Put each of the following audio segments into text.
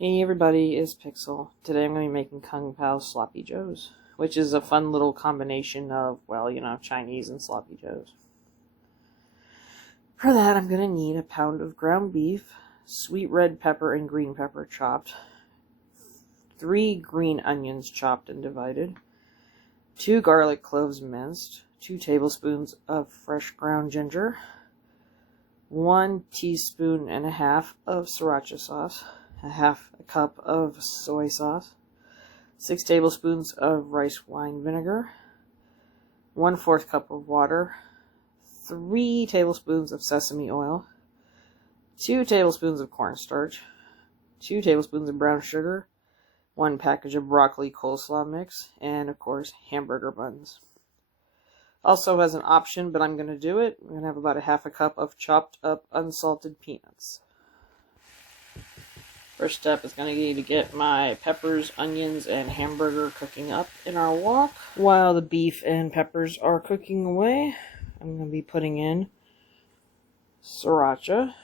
Hey everybody, it's Pixel. Today I'm going to be making Pao Sloppy Joes, which is a fun little combination of, well, Chinese and Sloppy Joes. For that, I'm going to need a pound of ground beef, sweet red pepper and green pepper chopped, 3 green onions chopped and divided, 2 garlic cloves minced, 2 tablespoons of fresh ground ginger, 1 teaspoon and a half of Sriracha sauce, a half a cup of soy sauce, 6 tablespoons of rice wine vinegar, 1/4 cup of water, 3 tablespoons of sesame oil, 2 tablespoons of cornstarch, 2 tablespoons of brown sugar, 1 package of broccoli coleslaw mix, and of course hamburger buns. Also as an option, but I'm going to do it, I'm going to have about a half a cup of chopped up unsalted peanuts. First step is going to be to get my peppers, onions, and hamburger cooking up in our wok. While the beef and peppers are cooking away, I'm going to be putting in Sriracha,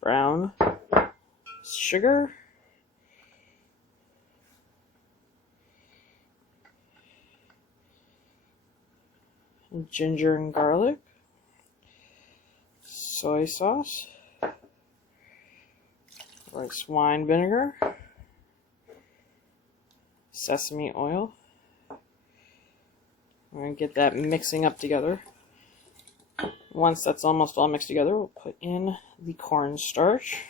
brown sugar, ginger and garlic, soy sauce, rice wine vinegar, sesame oil. We're going to get that mixing up together. Once that's almost all mixed together, we'll put in the cornstarch.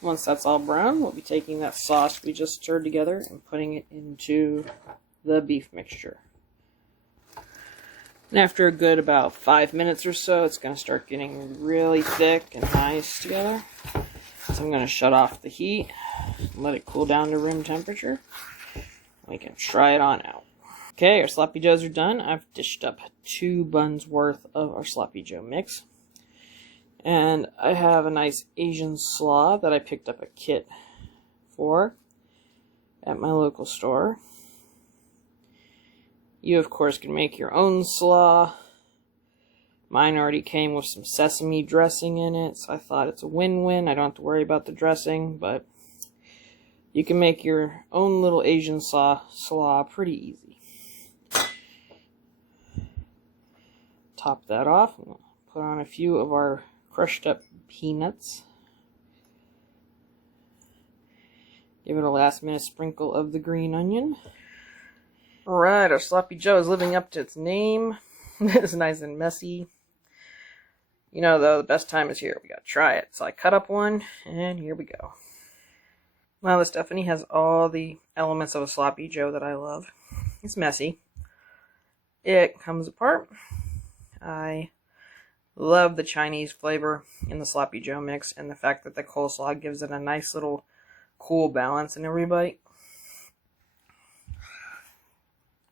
Once that's all brown, we'll be taking that sauce we just stirred together and putting it into the beef mixture. And after a good about 5 minutes or so, it's going to start getting really thick and nice together. So I'm going to shut off the heat, let it cool down to room temperature. We can try it on out. Okay, our Sloppy Joes are done. I've dished up 2 buns worth of our Sloppy Joe mix. And I have a nice Asian slaw that I picked up a kit for at my local store. You, of course, can make your own slaw. Mine already came with some sesame dressing in it, so I thought it's a win-win. I don't have to worry about the dressing, but you can make your own little Asian slaw pretty easy. Top that off. We'll put on a few of our crushed up peanuts. Give it a last-minute sprinkle of the green onion. Alright, our Sloppy Joe is living up to its name. It's nice and messy. Though, the best time is here. We gotta try it. So I cut up one, and here we go. Well, this definitely has all the elements of a Sloppy Joe that I love. It's messy. It comes apart. I love the Chinese flavor in the Sloppy Joe mix, and the fact that the coleslaw gives it a nice little cool balance in every bite.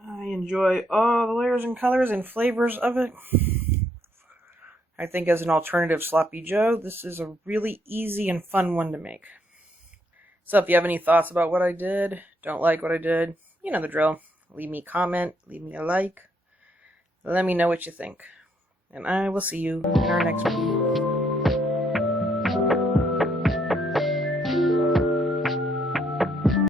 I enjoy all the layers and colors and flavors of it. I think as an alternative Sloppy Joe, this is a really easy and fun one to make. So if you have any thoughts about what I did, don't like what I did, you know the drill. Leave me a comment, leave me a like. Let me know what you think. And I will see you in our next video.